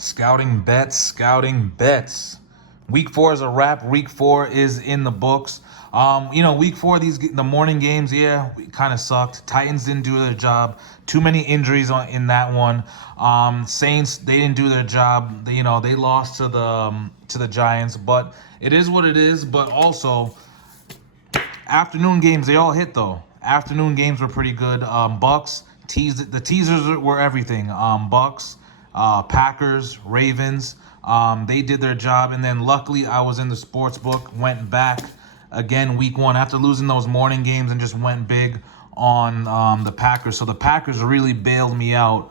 Scouting bets, scouting bets. Week 4 is a wrap. Week 4 is in the books. Week 4, the morning games, kind of sucked. Titans didn't do their job. Too many injuries in that one. Saints, they didn't do their job. They lost to the Giants, but it is what it is. But also, afternoon games, they all hit though. Afternoon games were pretty good. Bucks, the teasers were everything. Bucks, Packers, Ravens. They did their job, and then luckily I was in the sports book. Went back again week 1 after losing those morning games and just went big on the Packers. So the Packers really bailed me out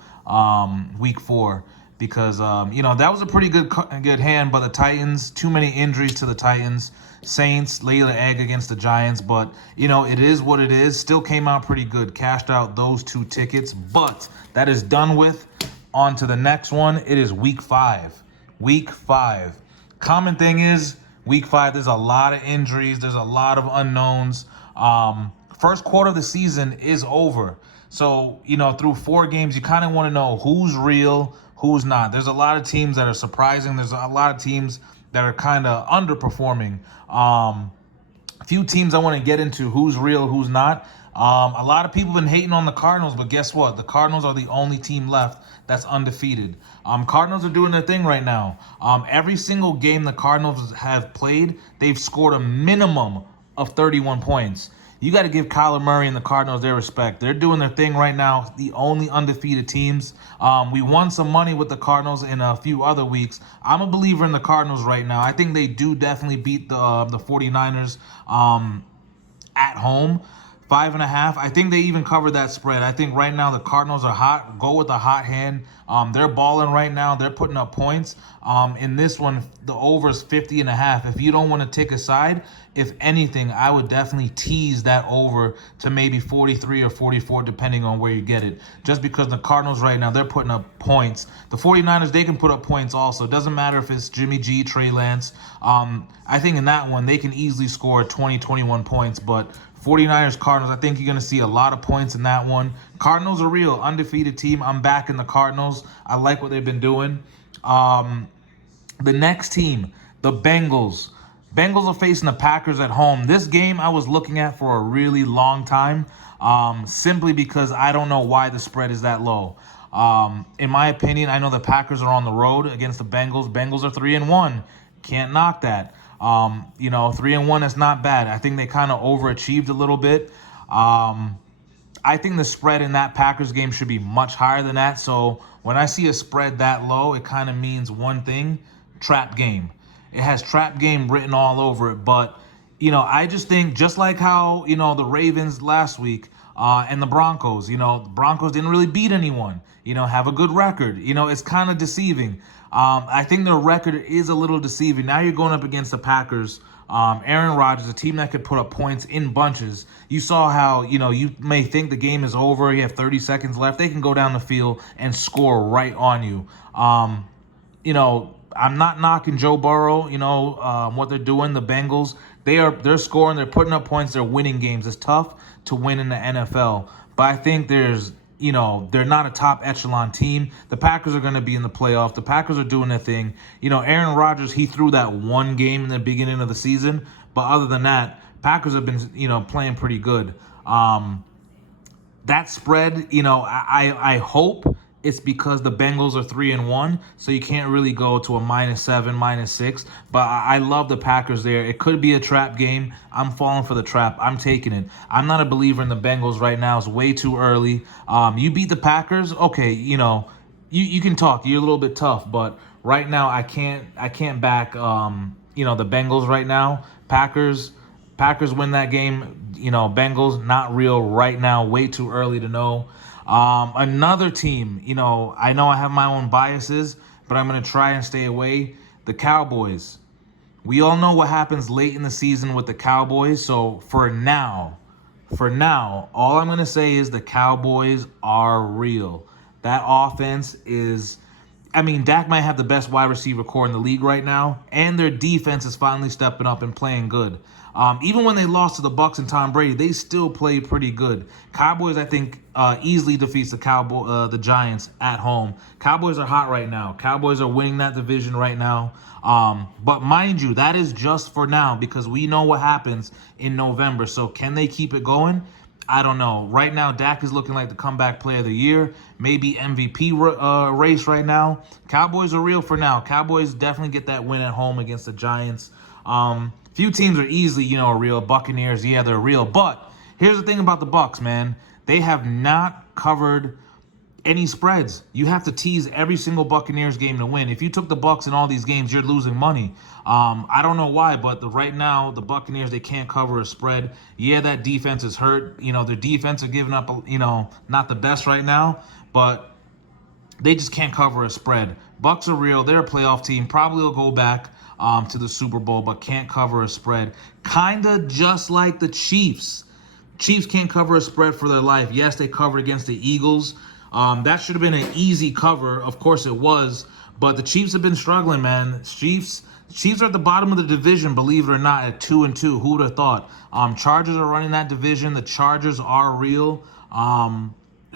week 4 because that was a pretty good hand. But the Titans, too many injuries to the Titans. Saints lay the egg against the Giants, but it is what it is. Still came out pretty good. Cashed out those 2 tickets, but that is done with. On to the next one. It is week 5. Week 5. Common thing is week 5. There's a lot of injuries. There's a lot of unknowns. First quarter of the season is over. So, through 4 games, you kind of want to know who's real, who's not. There's a lot of teams that are surprising. There's a lot of teams that are kind of underperforming. A few teams I want to get into who's real, who's not. A lot of people have been hating on the Cardinals, but guess what? The Cardinals are the only team left that's undefeated. Cardinals are doing their thing right now. Every single game the Cardinals have played, they've scored a minimum of 31 points. You got to give Kyler Murray and the Cardinals their respect. They're doing their thing right now, the only undefeated teams. We won some money with the Cardinals in a few other weeks. I'm a believer in the Cardinals right now. I think they do definitely beat the 49ers at home. 5.5. I think they even covered that spread. I think right now the Cardinals are hot. Go with a hot hand. They're balling right now. They're putting up points. In this one, the over is 50.5. If you don't want to take a side, if anything, I would definitely tease that over to maybe 43 or 44, depending on where you get it. Just because the Cardinals right now, they're putting up points. The 49ers, they can put up points also. It doesn't matter if it's Jimmy G, Trey Lance. I think in that one, they can easily score 20, 21 points, but 49ers, Cardinals, I think you're going to see a lot of points in that one. Cardinals are real, undefeated team. I'm back in the Cardinals. I like what they've been doing. The next team, the Bengals. Bengals are facing the Packers at home. This game I was looking at for a really long time, simply because I don't know why the spread is that low. In my opinion, I know the Packers are on the road against the Bengals. Bengals are 3-1. Can't knock that. 3-1 is not bad. I think they kind of overachieved a little bit. I think the spread in that Packers game should be much higher than that. So when I see a spread that low, it kind of means one thing: trap game. It has trap game written all over it. But, I just think just like how, the Ravens last week and the Broncos, the Broncos didn't really beat anyone, have a good record. It's kind of deceiving. I think their record is a little deceiving. Now you're going up against the Packers. Aaron Rodgers, a team that could put up points in bunches. You saw how, you may think the game is over. You have 30 seconds left. They can go down the field and score right on you. I'm not knocking Joe Burrow, what they're doing. The Bengals, they're scoring, they're putting up points, they're winning games. It's tough to win in the NFL. But I think they're not a top echelon team. The Packers are going to be in the playoff. The Packers are doing their thing. Aaron Rodgers, he threw that one game in the beginning of the season. But other than that, Packers have been, playing pretty good. That spread, I hope it's because the Bengals are 3-1, so you can't really go to a -7, -6. But I love the Packers there. It could be a trap game. I'm falling for the trap. I'm taking it. I'm not a believer in the Bengals right now. It's way too early. You beat the Packers, okay. You can talk. You're a little bit tough, but right now I can't back the Bengals right now. Packers win that game. Bengals not real right now. Way too early to know. Another team, I know I have my own biases, but I'm going to try and stay away. The Cowboys. We all know what happens late in the season with the Cowboys. So for now, all I'm going to say is the Cowboys are real. That offense is I mean, Dak might have the best wide receiver core in the league right now, and their defense is finally stepping up and playing good. Even when they lost to the Bucs and Tom Brady, they still play pretty good. Cowboys, I think, easily defeats the Giants at home. Cowboys are hot right now. Cowboys are winning that division right now. But mind you, that is just for now because we know what happens in November. So can they keep it going? I don't know. Right now, Dak is looking like the comeback player of the year, maybe MVP race right now. Cowboys are real for now. Cowboys definitely get that win at home against the Giants. Few teams are easily, real. Buccaneers, yeah, they're real. But here's the thing about the Bucs, man. They have not covered any spreads. You have to tease every single Buccaneers game to win. If you took the Bucs in all these games, you're losing money. I don't know why, but right now the Buccaneers, they can't cover a spread. Yeah, that defense is hurt. Their defense are giving up, not the best right now, but they just can't cover a spread. Bucs are real. They're a playoff team. Probably will go back to the Super Bowl, but can't cover a spread. Kind of just like the Chiefs. Chiefs can't cover a spread for their life. Yes, they covered against the Eagles. That should have been an easy cover. Of course it was. But the Chiefs have been struggling, man. Chiefs are at the bottom of the division, believe it or not, at 2-2. Who would have thought? Chargers are running that division. The Chargers are real.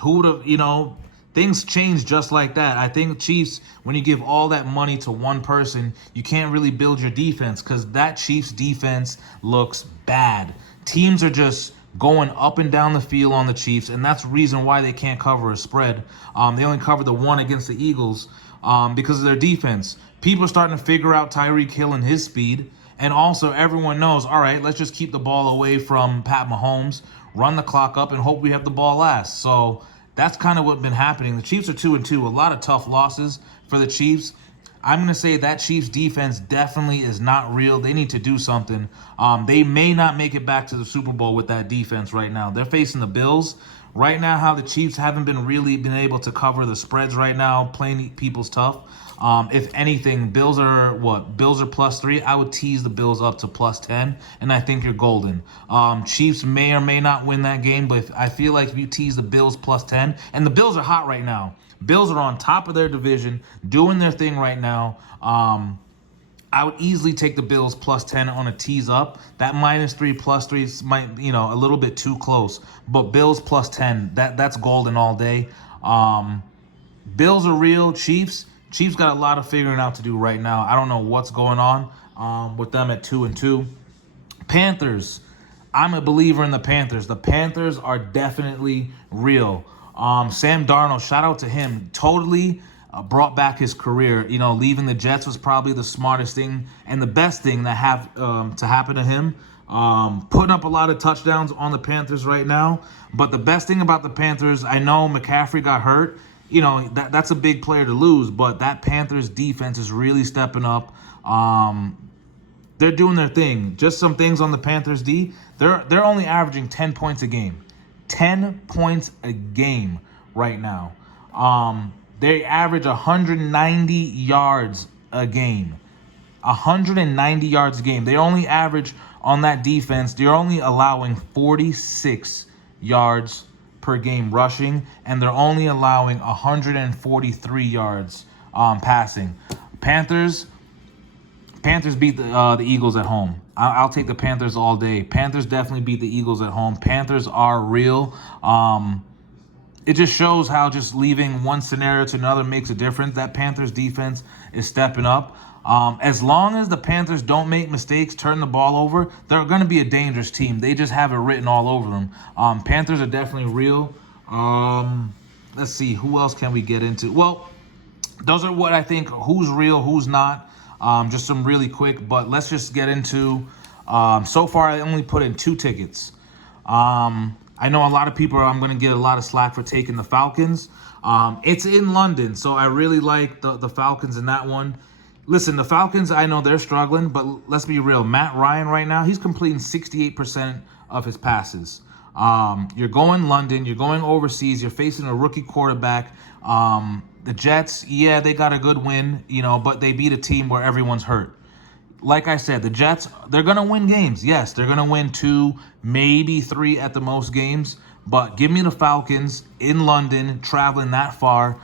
Who would have, things change just like that. I think Chiefs, when you give all that money to one person, you can't really build your defense because that Chiefs defense looks bad. Teams are just going up and down the field on the Chiefs, and that's the reason why they can't cover a spread. They only covered the one against the Eagles because of their defense. People are starting to figure out Tyreek Hill and his speed, and also everyone knows, all right, let's just keep the ball away from Pat Mahomes, run the clock up, and hope we have the ball last. So that's kind of what's been happening. The Chiefs are 2-2. A lot of tough losses for the Chiefs. I'm going to say that Chiefs defense definitely is not real. They need to do something. They may not make it back to the Super Bowl with that defense right now. They're facing the Bills. Right now, how the Chiefs haven't been able to cover the spreads right now, playing people's tough. If anything, Bills are +3. I would tease the Bills up to +10, and I think you're golden. Chiefs may or may not win that game, but I feel like if you tease the Bills +10, and the Bills are hot right now. Bills are on top of their division, doing their thing right now. I would easily take the Bills +10 on a tease up. That -3, +3 might, a little bit too close. But Bills +10, that's golden all day. Bills are real. Chiefs got a lot of figuring out to do right now. I don't know what's going on with them at 2-2. Panthers, I'm a believer in the Panthers. The Panthers are definitely real. Sam Darnold, shout out to him, totally brought back his career. Leaving the Jets was probably the smartest thing and the best thing that to happen to him. Putting up a lot of touchdowns on the Panthers right now. But the best thing about the Panthers, I know McCaffrey got hurt. That's a big player to lose, but that Panthers defense is really stepping up. They're doing their thing. Just some things on the Panthers D. They're only averaging 10 points a game. 10 points a game right now. They average 190 yards a game. 190 yards a game. They only average on that defense, they're only allowing 46 yards per game rushing, and they're only allowing 143 yards passing. Panthers beat the Eagles at home. I'll take the Panthers all day. Panthers definitely beat the Eagles at home. Panthers are real. It just shows how just leaving one scenario to another makes a difference. That Panthers defense is stepping up. As long as the Panthers don't make mistakes, turn the ball over, they're going to be a dangerous team. They just have it written all over them. Panthers are definitely real. Let's see, who else can we get into? Well, those are what I think, who's real, who's not. Just some really quick, but let's just get into, so far I only put in 2 tickets. I know a lot of people, I'm going to get a lot of slack for taking the Falcons. It's in London, so I really like the Falcons in that one. Listen, the Falcons, I know they're struggling, but let's be real. Matt Ryan right now, he's completing 68% of his passes. You're going London, you're going overseas, you're facing a rookie quarterback. The Jets, yeah, they got a good win, but they beat a team where everyone's hurt. Like I said, the Jets, they're going to win games. Yes, they're going to win 2, maybe 3 at the most games. But give me the Falcons in London, traveling that far.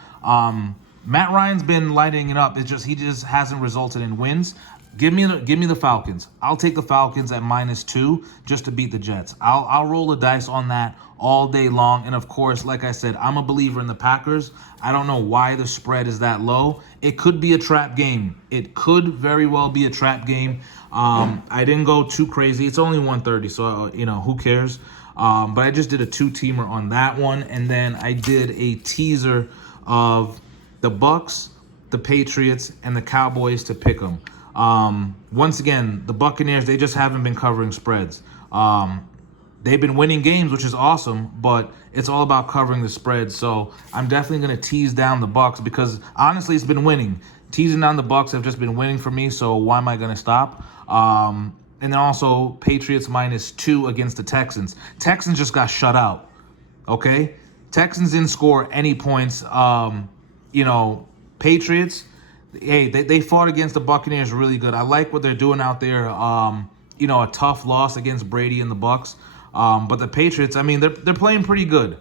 Matt Ryan's been lighting it up. He just hasn't resulted in wins. Give me the Falcons. I'll take the Falcons at -2 just to beat the Jets. I'll roll the dice on that all day long. And of course, like I said, I'm a believer in the Packers. I don't know why the spread is that low. It could be a trap game. It could very well be a trap game. I didn't go too crazy. It's only 130, so who cares? But I just did a 2-teamer on that one, and then I did a teaser of the Bucks, the Patriots, and the Cowboys to pick them. Once again, the Buccaneers, they just haven't been covering spreads. They've been winning games, which is awesome, but it's all about covering the spread. So I'm definitely going to tease down the Bucks because honestly, it's been winning. Teasing down the Bucks have just been winning for me, so why am I going to stop? And then also Patriots -2 against the Texans. Texans just got shut out. Okay, Texans didn't score any points. Patriots, hey, they fought against the Buccaneers really good. I like what they're doing out there. A tough loss against Brady and the Bucks. But the Patriots, I mean, they're playing pretty good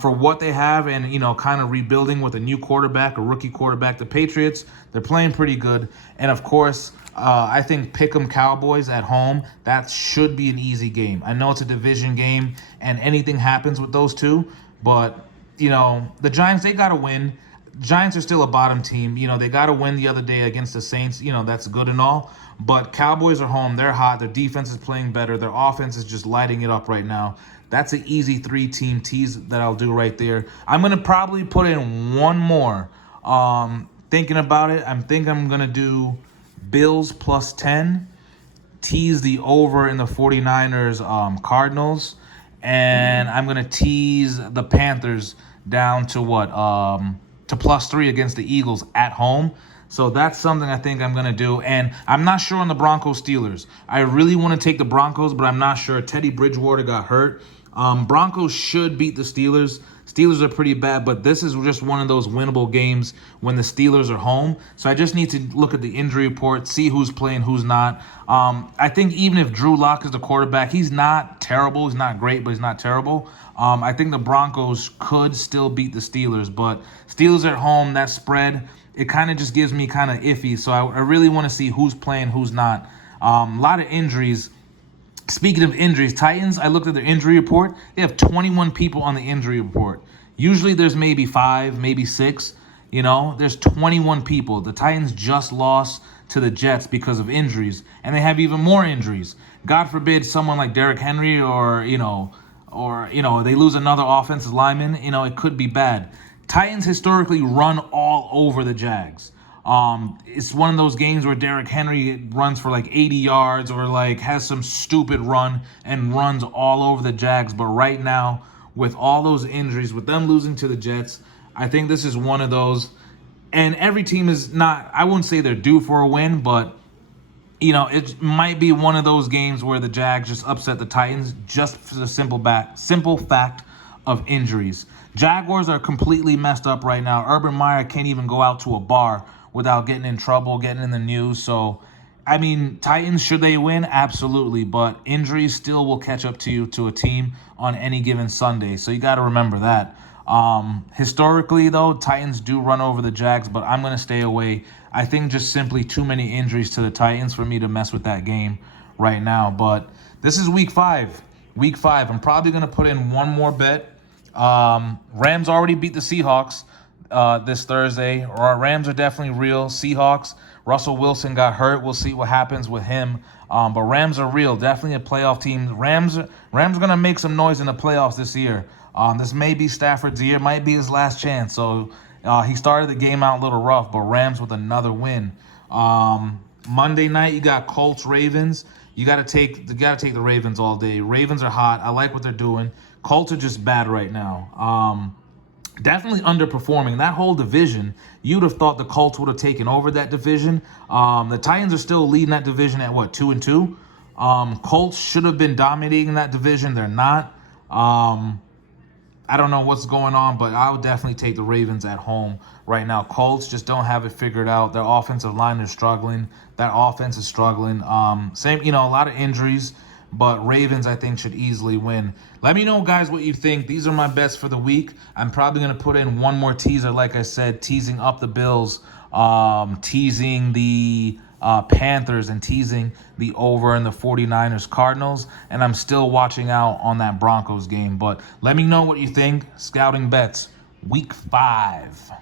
for what they have and, kind of rebuilding with a new quarterback, a rookie quarterback. The Patriots, they're playing pretty good. And, of course, I think Pick'em Cowboys at home, that should be an easy game. I know it's a division game and anything happens with those two. But, the Giants, they got to win. Giants are still a bottom team. They got to win the other day against the Saints. That's good and all. But Cowboys are home. They're hot. Their defense is playing better. Their offense is just lighting it up right now. That's an easy 3-team tease that I'll do right there. I'm going to probably put in one more. Thinking about it, I'm going to do Bills +10, tease the over in the 49ers Cardinals, and I'm going to tease the Panthers down to to +3 against the Eagles at home. So that's something I think I'm going to do. And I'm not sure on the Broncos Steelers. I really want to take the Broncos, but I'm not sure. Teddy Bridgewater got hurt. Broncos should beat the Steelers. Steelers are pretty bad, but this is just one of those winnable games when the Steelers are home. So I just need to look at the injury report, see who's playing, who's not. I think even if Drew Lock is the quarterback, he's not terrible. He's not great, but he's not terrible. I think the Broncos could still beat the Steelers, but Steelers at home, that spread, it kind of just gives me kind of iffy. So I really want to see who's playing, who's not. A lot of injuries. Speaking of injuries, Titans, I looked at their injury report. They have 21 people on the injury report. Usually there's maybe 5, maybe 6. There's 21 people. The Titans just lost to the Jets because of injuries, and they have even more injuries. God forbid someone like Derrick Henry or they lose another offensive lineman. It could be bad. Titans historically run all over the Jags. It's one of those games where Derrick Henry runs for 80 yards or has some stupid run and runs all over the Jags. But right now, with all those injuries, with them losing to the Jets, I think this is one of those. And every team is not, I wouldn't say they're due for a win, but it might be one of those games where the Jags just upset the Titans just for the simple fact of injuries. Jaguars are completely messed up right now. Urban Meyer can't even go out to a bar without getting in trouble, getting in the news. So, Titans, should they win? Absolutely. But injuries still will catch up to you, to a team on any given Sunday. So you got to remember that. Historically, though, Titans do run over the Jags, but I'm going to stay away. I think just simply too many injuries to the Titans for me to mess with that game right now. But this is week 5. Week 5. I'm probably going to put in one more bet. Rams already beat the Seahawks this Thursday. Rams are definitely real. Seahawks, Russell Wilson got hurt. We'll see what happens with him. But Rams are real. Definitely a playoff team. Rams are going to make some noise in the playoffs this year. This may be Stafford's year. Might be his last chance. So he started the game out a little rough, but Rams with another win. Monday night, you got Colts Ravens. You got to take the Ravens all day. Ravens are hot. I like what they're doing. Colts are just bad right now. Definitely underperforming. That whole division, you'd have thought the Colts would have taken over that division. The Titans are still leading that division at 2-2. Colts should have been dominating that division. They're not. I don't know what's going on, but I would definitely take the Ravens at home right now. Colts just don't have it figured out. Their offensive line is struggling. That offense is struggling. A lot of injuries. but Ravens, I think, should easily win. Let me know, guys, what you think. These are my bets for the week. I'm probably going to put in one more teaser, like I said, teasing up the Bills, teasing the Panthers, and teasing the over in the 49ers Cardinals. And I'm still watching out on that Broncos game. But let me know what you think. Scouting Bets, Week 5.